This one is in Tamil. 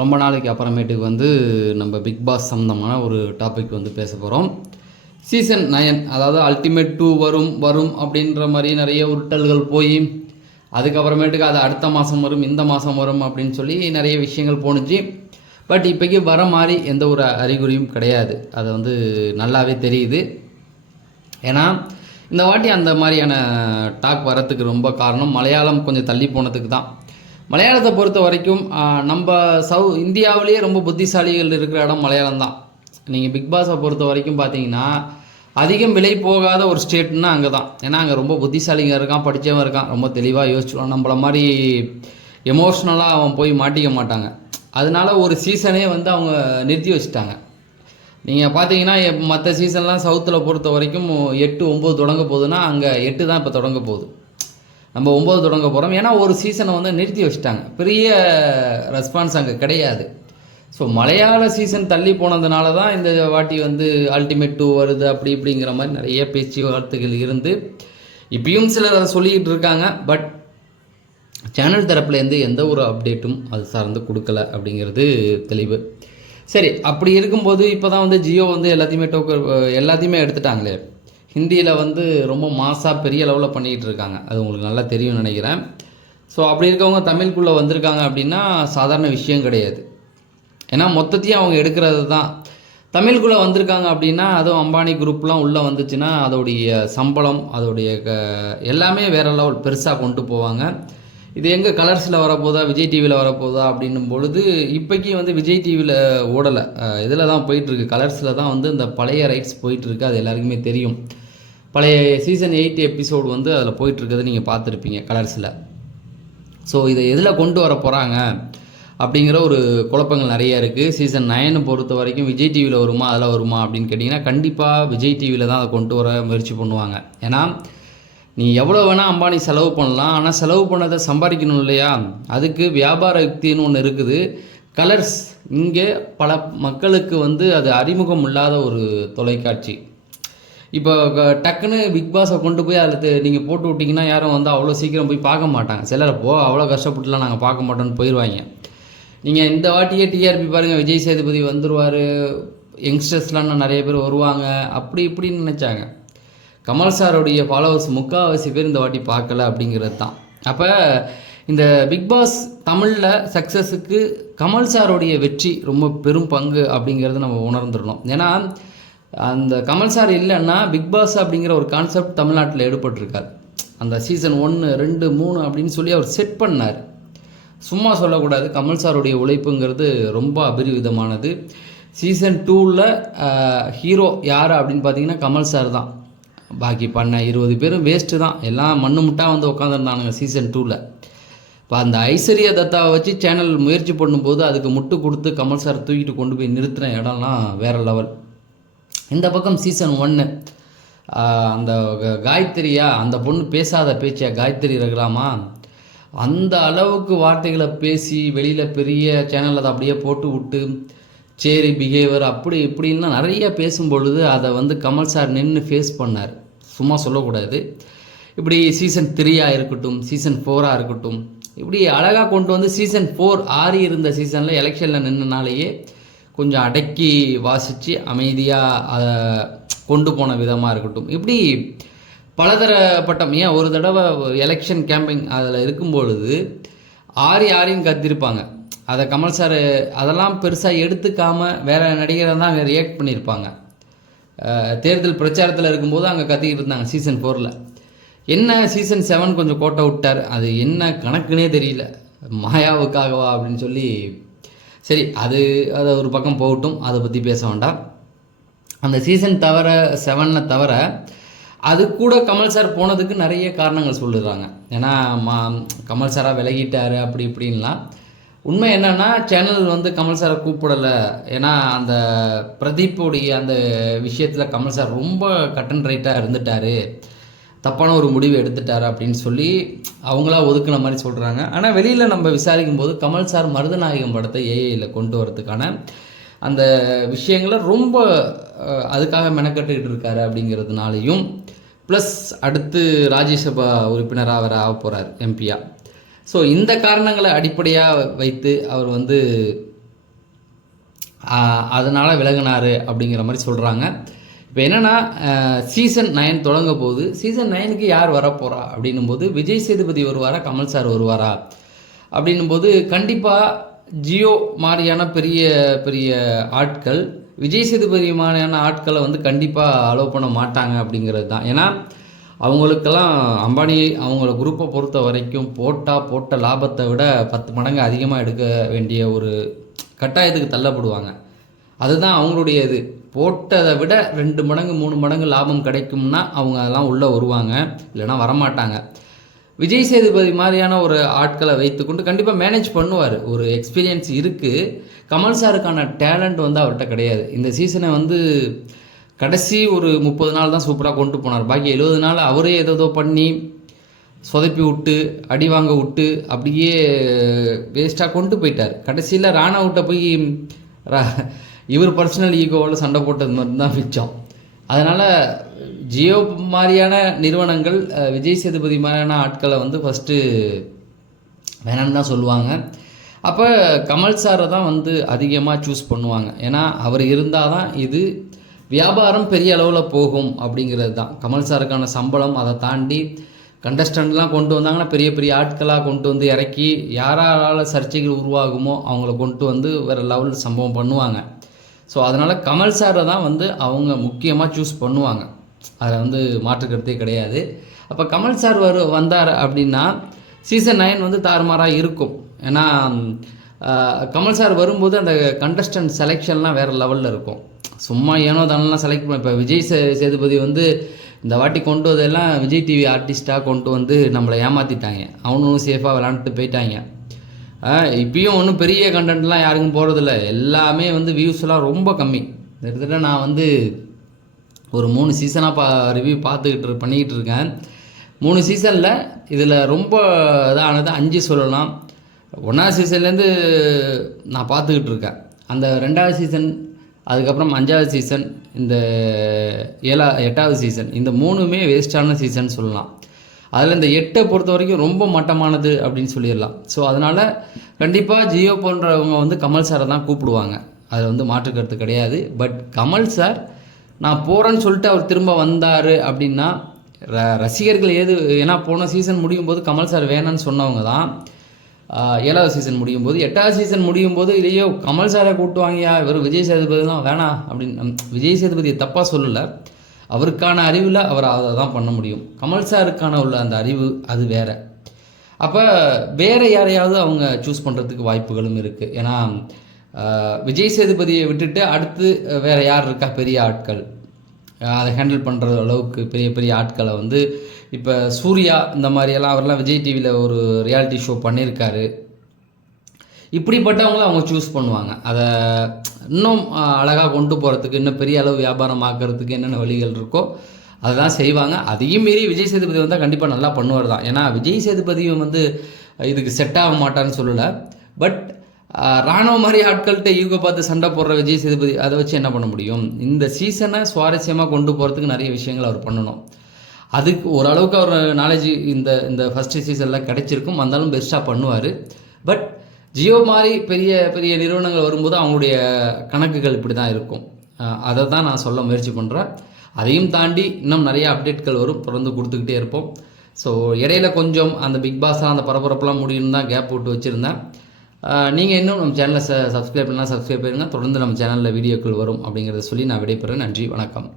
ரொம்ப நாளைக்கு அப்புறமேட்டுக்கு வந்து நம்ம பிக் பாஸ் சம்மந்தமான ஒரு டாபிக் வந்து பேச போகிறோம் சீசன் நயன் அதாவது அல்டிமேட் டூ வரும் வரும் அப்படின்ற மாதிரி நிறைய உருட்டல்கள் போய் அதுக்கப்புறமேட்டுக்கு அது அடுத்த மாதம் வரும் இந்த மாதம் வரும் அப்படின்னு சொல்லி நிறைய விஷயங்கள் போணுச்சு. பட் இப்போக்கி வர மாதிரி எந்த ஒரு அறிகுறியும் கிடையாது. அது வந்து நல்லாவே தெரியுது. ஏன்னா இந்த வாட்டி அந்த மாதிரியான டாக் வரத்துக்கு ரொம்ப காரணம் மலையாளம் கொஞ்சம் தள்ளி போனதுக்கு தான். மலையாளத்தை பொறுத்த வரைக்கும் நம்ம சவு இந்தியாவிலேயே ரொம்ப புத்திசாலிகள் இருக்கிற இடம் மலையாளம் தான் நீங்கள் பிக் பாஸை பொறுத்த வரைக்கும் பார்த்தீங்கன்னா அதிகம் விலை போகாத ஒரு ஸ்டேட்னா அங்கே தான் ஏன்னா அங்கே ரொம்ப புத்திசாலிங்க இருக்கான் படித்தவன் இருக்கான் ரொம்ப தெளிவாக யோசிச்சுவான் நம்மள மாதிரி எமோஷ்னலாக அவன் போய் மாட்டிக்க மாட்டாங்க. அதனால ஒரு சீசனே வந்து அவங்க நிறுத்தி வச்சுட்டாங்க. நீங்கள் பார்த்தீங்கன்னா மற்ற சீசன்லாம் சவுத்தில் பொறுத்த வரைக்கும் எட்டு ஒம்பது தொடங்க போகுதுன்னா அங்கே எட்டு தான் இப்போ தொடங்க போகுது. நம்ம ஒம்பது தொடங்க போகிறோம் ஏன்னா ஒரு சீசனை வந்து நிறுத்தி வச்சுட்டாங்க. பெரிய ரெஸ்பான்ஸ் அங்கே கிடையாது. ஸோ மலையாள சீசன் தள்ளி போனதுனால தான் இந்த வாட்டி வந்து அல்டிமேட் டூ வருது அப்படி இப்படிங்கிற மாதிரி நிறைய பேச்சுவார்த்தைகள் இருந்து. இப்பயும் சிலர் அதை சொல்லிக்கிட்டு இருக்காங்க. பட் சேனல் தரப்புலேருந்து எந்த ஒரு அப்டேட்டும் அது சார்ந்து கொடுக்கல அப்படிங்கிறது தெளிவு. சரி அப்படி இருக்கும்போது இப்போ தான் வந்து ஜியோ வந்து எல்லாத்தையுமே டோக்கர் எல்லாத்தையுமே எடுத்துட்டாங்களே. ஹிந்தியில் வந்து ரொம்ப மாசாக பெரிய லெவலில் பண்ணிக்கிட்டு இருக்காங்க. அது உங்களுக்கு நல்லா தெரியும்னு நினைக்கிறேன். ஸோ அப்படி இருக்கவங்க தமிழ்குள்ளே வந்திருக்காங்க அப்படின்னா சாதாரண விஷயம் கிடையாது. ஏன்னா மொத்தத்தையும் அவங்க எடுக்கிறது தான் தமிழ்குள்ளே வந்திருக்காங்க அப்படின்னா அதுவும் அம்பானி குரூப்லாம் உள்ளே வந்துச்சுன்னா அதோடைய சம்பளம் அதோடைய க எல்லாமே வேற லெவல் பெருசாக கொண்டு போவாங்க. இது எங்கே கலர்ஸில் வரப்போதா விஜய் டிவியில் வரப்போதா அப்படின்னும் பொழுது இப்போக்கி வந்து விஜய் டிவியில் ஓடலை. இதில் தான் போயிட்டுருக்கு. கலர்ஸில் தான் வந்து இந்த பழைய ரைட்ஸ் போயிட்டுருக்கு. அது எல்லாருக்குமே தெரியும். பழைய சீசன் எயிட் எபிசோடு வந்து அதில் போயிட்டுருக்கிறது நீங்கள் பார்த்துருப்பீங்க கலர்ஸில் ஸோ இதை எதில் கொண்டு வர போகிறாங்க அப்படிங்கிற ஒரு குழப்பங்கள் நிறைய இருக்குது சீசன் நைனை பொறுத்த வரைக்கும் விஜய் டிவியில் வருமா அதில் வருமா அப்படின்னு கேட்டிங்கன்னா கண்டிப்பாக விஜய் டிவியில் தான் அதை கொண்டு வர முயற்சி பண்ணுவாங்க. ஏன்னா நீ எவ்வளோ வேணால் அம்பானி செலவு பண்ணலாம். ஆனால் செலவு பண்ணதை சம்பாதிக்கணும் இல்லையா? அதுக்கு வியாபார யுக்தின்னு ஒன்று இருக்குது. கலர்ஸ் இங்கே பல மக்களுக்கு வந்து அது அறிமுகம் இல்லாத ஒரு தொலைக்காட்சி. இப்போ டக்குன்னு பிக் பாஸை கொண்டு போய் அதில் நீங்கள் போட்டு விட்டிங்கன்னா யாரும் வந்து அவ்வளோ சீக்கிரம் போய் பார்க்க மாட்டாங்க. சிலர் போ அவ்வளோ கஷ்டப்பட்டுலாம் நாங்கள் பார்க்க மாட்டோம்னு போயிடுவாங்க நீங்கள் இந்த வாட்டியே டிஆர்பி பாருங்கள் விஜய் சேதுபதி வந்துடுவார் யங்ஸ்டர்ஸ்லாம் நிறைய பேர் வருவாங்க. அப்படி இப்படின்னு நினச்சாங்க. கமல் சாருடைய ஃபாலோவர்ஸ் முக்கால்வாசி பேர் இந்த வாட்டி பார்க்கல அப்படிங்கிறது தான். அப்போ இந்த பிக் பாஸ் தமிழில் சக்ஸஸுக்கு கமல் சாருடைய வெற்றி ரொம்ப பெரும் பங்கு அப்படிங்கிறத நம்ம உணர்ந்துடணும். ஏன்னா அந்த கமல் சார் இல்லைன்னா பிக்பாஸ் அப்படிங்கிற ஒரு கான்செப்ட் தமிழ்நாட்டில் எடுபட்டிருக்காரு அந்த சீசன் ஒன்று ரெண்டு மூணு அப்படின்னு சொல்லி அவர் செட் பண்ணார். சும்மா சொல்லக்கூடாது கமல் சாருடைய உழைப்புங்கிறது ரொம்ப அபரிவிதமானது. சீசன் டூவில் ஹீரோ யார் அப்படின்னு பார்த்தீங்கன்னா கமல் சார் தான். பாக்கி பண்ண இருபது பேரும் வேஸ்ட்டு தான். எல்லாம் மண்ணு முட்டா வந்து உட்காந்துருந்தானுங்க சீசன் டூவில் இப்போ அந்த ஐஸ்வர்யா தத்தாவை வச்சு சேனல் முயற்சி பண்ணும்போது அதுக்கு முட்டு கொடுத்து கமல் சார் தூக்கிட்டு கொண்டு போய் நிறுத்தின இடம்லாம் வேறு லெவல் இந்த பக்கம் சீசன் ஒன்று அந்த க- காயத்ரியா அந்த பொண்ணு பேசாத பேச்சியா காயத்ரி ரகுராமா அந்த அளவுக்கு வார்த்தைகளை பேசி வெளியில் பெரிய சேனலில் அதை அப்படியே போட்டு விட்டு சேரி பிஹேவியர் அப்படி இப்படின்லாம் நிறைய பேசும் பொழுது அதை வந்து கமல் சார் நின்று ஃபேஸ் பண்ணார். சும்மா சொல்லக்கூடாது. இப்படி சீசன் த்ரீயாக இருக்கட்டும் சீசன் ஃபோராக இருக்கட்டும் இப்படி அழகாக கொண்டு வந்து சீசன் ஃபோர் ஆறி இருந்த சீசனில் எலெக்ஷனில் நின்றனாலேயே கொஞ்சம் அடக்கி வாசித்து அமைதியாக அதை கொண்டு போன விதமாக இருக்கட்டும். இப்படி பலதரப்பட்ட ஏன் ஒரு தடவை எலெக்ஷன் கேம்பிங் அதில் இருக்கும் பொழுது ஆரி ஆரின்னு கத்திருப்பாங்க. அதை கமல் சார் அதெல்லாம் பெருசாக எடுத்துக்காமல் வேறு நடிகரை தான் அங்கே ரியாக்ட் பண்ணியிருப்பாங்க. தேர்தல் பிரச்சாரத்தில் இருக்கும்போது அங்கே கத்திக்கிட்டு இருந்தாங்க சீசன் ஃபோரில் என்ன சீசன் செவன் கொஞ்சம் கோட்டை விட்டார்? அது என்ன கணக்குனே தெரியல. மாயாவுக்காகவா அப்படின்னு சொல்லி சரி அது அதை ஒரு பக்கம் போகட்டும். அதை பற்றி பேச வேண்டாம். அந்த சீசன் தவிர செவனை தவிர அது கூட கமல் சார் போனதுக்கு நிறைய காரணங்கள் சொல்லிடுறாங்க. ஏன்னா மா கமல் சாராக விலகிட்டார் அப்படி இப்படின்லாம். உண்மை என்னன்னா சேனல் வந்து கமல் சாரை கூப்பிடலை. ஏன்னா அந்த பிரதீப்புடைய அந்த விஷயத்தில் கமல் சார் ரொம்ப கட் அண்ட் ரைட்டாக இருந்துட்டாரு. தப்பான ஒரு முடிவு எடுத்துட்டாரு அப்படின்னு சொல்லி அவங்களா ஒதுக்குன மாதிரி சொல்கிறாங்க ஆனால் வெளியில் நம்ம விசாரிக்கும் போது கமல் சார் மருதநாயகம் படத்தை ஏஐயில் கொண்டு வரதுக்கான அந்த விஷயங்களை ரொம்ப அதுக்காக மெனக்கட்டுக்கிட்டு இருக்காரு அப்படிங்கிறதுனாலையும் ப்ளஸ் அடுத்து ராஜ்யசபா உறுப்பினராக அவர் ஆக போகிறார் எம்பியா ஸோ இந்த காரணங்களை அடிப்படையாக வைத்து அவர் வந்து அதனால் விலகினார் அப்படிங்கிற மாதிரி சொல்கிறாங்க இப்போ என்னென்னா சீசன் நைன் தொடங்க போது சீசன் நைனுக்கு யார் வரப்போகிறா அப்படின்னும் போது விஜய் சேதுபதி வருவாரா கமல் சார் வருவாரா அப்படின்னும் போது கண்டிப்பாக ஜியோ மாதிரியான பெரிய பெரிய ஆட்கள் விஜய் சேதுபதி மாதிரியான ஆட்களை வந்து கண்டிப்பாக அலோவ் பண்ண மாட்டாங்க அப்படிங்கிறது தான். ஏன்னா அவங்களுக்கெல்லாம் அம்பானி அவங்கள குரூப்பை பொறுத்த வரைக்கும் போட்டால் போட்ட லாபத்தை விட பத்து மடங்கு அதிகமாக எடுக்க வேண்டிய ஒரு கட்டாயத்துக்கு தள்ளப்படுவாங்க. அதுதான் அவங்களுடைய இது. போட்டதை விட ரெண்டு மடங்கு மூணு மடங்கு லாபம் கிடைக்கும்னா அவங்க அதெல்லாம் உள்ளே வருவாங்க. இல்லைனா வரமாட்டாங்க. விஜய் சேதுபதி மாதிரியான ஒரு ஆட்களை வைத்துக்கொண்டு கண்டிப்பாக மேனேஜ் பண்ணுவார். ஒரு எக்ஸ்பீரியன்ஸ் இருக்குது கமல் சாருக்கான டேலண்ட் வந்து அவர்கிட்ட கிடையாது. இந்த சீசனை வந்து கடைசி ஒரு முப்பது நாள் தான் சூப்பராக கொண்டு போனார். பாக்கி எழுபது நாள் அவரே ஏதோ பண்ணி சொதப்பி விட்டு அடி வாங்க விட்டு அப்படியே வேஸ்ட்டாக கொண்டு போயிட்டார். கடைசியில் ராணா விட்ட போய் இவர் பர்சனல் ஈகோவில் சண்டை போட்டது மாதிரி தான் மிச்சம். அதனால் ஜியோ மாதிரியான நிறுவனங்கள் விஜய் சேதுபதி மாதிரியான ஆட்களை வந்து ஃபஸ்ட்டு வேணான்னு தான் சொல்லுவாங்க. அப்போ கமல் சாரை தான் வந்து அதிகமாக சூஸ் பண்ணுவாங்க. ஏன்னா அவர் இருந்தால் தான் இது வியாபாரம் பெரிய அளவில் போகும் அப்படிங்கிறது தான். கமல் சாருக்கான சம்பளம் அதை தாண்டி கண்டஸ்டண்ட்லாம் கொண்டு வந்தாங்கன்னா பெரிய பெரிய ஆட்களாக கொண்டு வந்து இறக்கி யாரால் சர்ச்சைகள் உருவாகுமோ அவங்கள கொண்டு வந்து வேறு லெவலில் சம்பவம் பண்ணுவாங்க. ஸோ அதனால் கமல் சாரை தான் வந்து அவங்க முக்கியமாக சூஸ் பண்ணுவாங்க. அதில் வந்து மாற்றுக்கிறதே கிடையாது. அப்போ கமல் சார் வரு வந்தார் அப்படின்னா சீசன் நைன் வந்து தாறுமாறாக இருக்கும். ஏன்னா கமல் சார் வரும்போது அந்த கண்டஸ்டன்ட் செலெக்ஷன்லாம் வேறு லெவலில் இருக்கும். சும்மா ஏனோ தானெல்லாம் செலக்ட் பண்ண இப்போ விஜய் சே சேதுபதி வந்து இந்த வாட்டி கொண்டு வந்ததெல்லாம் விஜய் டிவி ஆர்டிஸ்ட்டாக கொண்டு வந்து நம்மளை ஏமாற்றிட்டாங்க அவனும் சேஃபாக விளாண்டுட்டு போயிட்டாங்க. இப்பயும் ஒன்றும் பெரிய கண்டென்ட்லாம் யாருக்கும் போகிறதில்ல எல்லாமே வந்து வியூஸ்லாம் ரொம்ப கம்மி. கிட்டத்தட்ட நான் வந்து ஒரு மூணு சீசனாக பா ரிவ்யூ பார்த்துக்கிட்டு பண்ணிக்கிட்டு இருக்கேன். மூணு சீசனில் இதில் ரொம்ப இதானது அஞ்சு சொல்லலாம். ஒன்றாவது சீசன்லேருந்து நான் பார்த்துக்கிட்டு இருக்கேன். அந்த ரெண்டாவது சீசன் அதுக்கப்புறம் அஞ்சாவது சீசன் இந்த ஏழா எட்டாவது சீசன் இந்த மூணுமே வேஸ்ட்டான சீசன் சொல்லலாம். அதில் இந்த எட்டை பொறுத்த வரைக்கும் ரொம்ப மட்டமானது அப்படின்னு சொல்லிடலாம். ஸோ அதனால் கண்டிப்பாக ஜியோ போன்றவங்க வந்து கமல் சாரை தான் கூப்பிடுவாங்க. அதில் வந்து மாற்றுக்கிறது கிடையாது. பட் கமல் சார் நான் போகிறேன்னு சொல்லிட்டு அவர் திரும்ப வந்தார் அப்படின்னா ர ரசிகர்கள் ஏது ஏன்னா போன சீசன் முடியும் போது கமல் சார் வேணான்னு சொன்னவங்க தான். ஏழாவது சீசன் முடியும் போது எட்டாவது சீசன் முடியும் போது இல்லையோ கமல் சாரை கூப்பிட்டு வாங்கியா இவர் விஜய் சேதுபதி தான் வேணாம் அப்படின்னு விஜய் சேதுபதியை தப்பாக சொல்லலை. அவருக்கான அறிவில் அவர் அதை தான் பண்ண முடியும். கமல் சாருக்கான உள்ள அந்த அறிவு அது வேறு. அப்போ வேறு யாரையாவது அவங்க சூஸ் பண்ணுறதுக்கு வாய்ப்புகளும் இருக்குது ஏன்னா விஜய் சேதுபதியை விட்டுட்டு அடுத்து வேறு யார் இருக்கா? பெரிய ஆட்கள். அதை ஹேண்டில் பண்ணுற அளவுக்கு பெரிய பெரிய ஆட்களை வந்து இப்போ சூர்யா இந்த மாதிரியெல்லாம் அவரெல்லாம் விஜய் டிவியில் ஒரு ரியாலிட்டி ஷோ பண்ணியிருக்காரு இப்படிப்பட்டவங்கள அவங்க சூஸ் பண்ணுவாங்க. அதை இன்னும் அழகாக கொண்டு போகிறதுக்கு இன்னும் பெரிய அளவு வியாபாரம் ஆக்கிறதுக்கு என்னென்ன வழிகள் இருக்கோ அதுதான் செய்வாங்க. அதையும் மீறி விஜய் சேதுபதி வந்தால் கண்டிப்பாக நல்லா பண்ணுவார் தான். ஏன்னா விஜய் சேதுபதியும் வந்து இதுக்கு செட் ஆக மாட்டான்னு சொல்லலை. பட் ராணுவ மாதிரி ஆட்கள்கிட்ட யூகோ பார்த்து சண்டை போடுற விஜய் சேதுபதி அதை வச்சு என்ன பண்ண முடியும்? இந்த சீசனை சுவாரஸ்யமாக கொண்டு போகிறதுக்கு நிறைய விஷயங்கள் அவர் பண்ணணும். அதுக்கு ஓரளவுக்கு அவர் நாலேஜ் இந்த இந்த ஃபஸ்ட்டு சீசனில் கிடைச்சிருக்கும். வந்தாலும் பெஸ்ட்டாக பண்ணுவார். பட் ஜியோ மாதிரி பெரிய பெரிய நிறுவனங்கள் வரும்போது அவங்களுடைய கணக்குகள் இப்படி தான் இருக்கும். அதை தான் நான் சொல்ல முயற்சி பண்ணுறேன் அதையும் தாண்டி இன்னும் நிறைய அப்டேட்கள் வரும். தொடர்ந்து கொடுத்துக்கிட்டே இருப்போம். ஸோ இடையில கொஞ்சம் அந்த பிக் பாஸாக அந்த பரபரப்பெல்லாம் முடியும்னு தான் கேப் விட்டு வச்சுருந்தேன். நீங்கள் இன்னும் நம்ம சேனலை ச சப்ஸ்கிரைப் பண்ணால் சப்ஸ்கிரைப் பண்ணுங்கள் தொடர்ந்து நம்ம சேனலில் வீடியோக்கள் வரும் அப்படிங்கிறத சொல்லி நான் விடைபெறேன். நன்றி. வணக்கம்.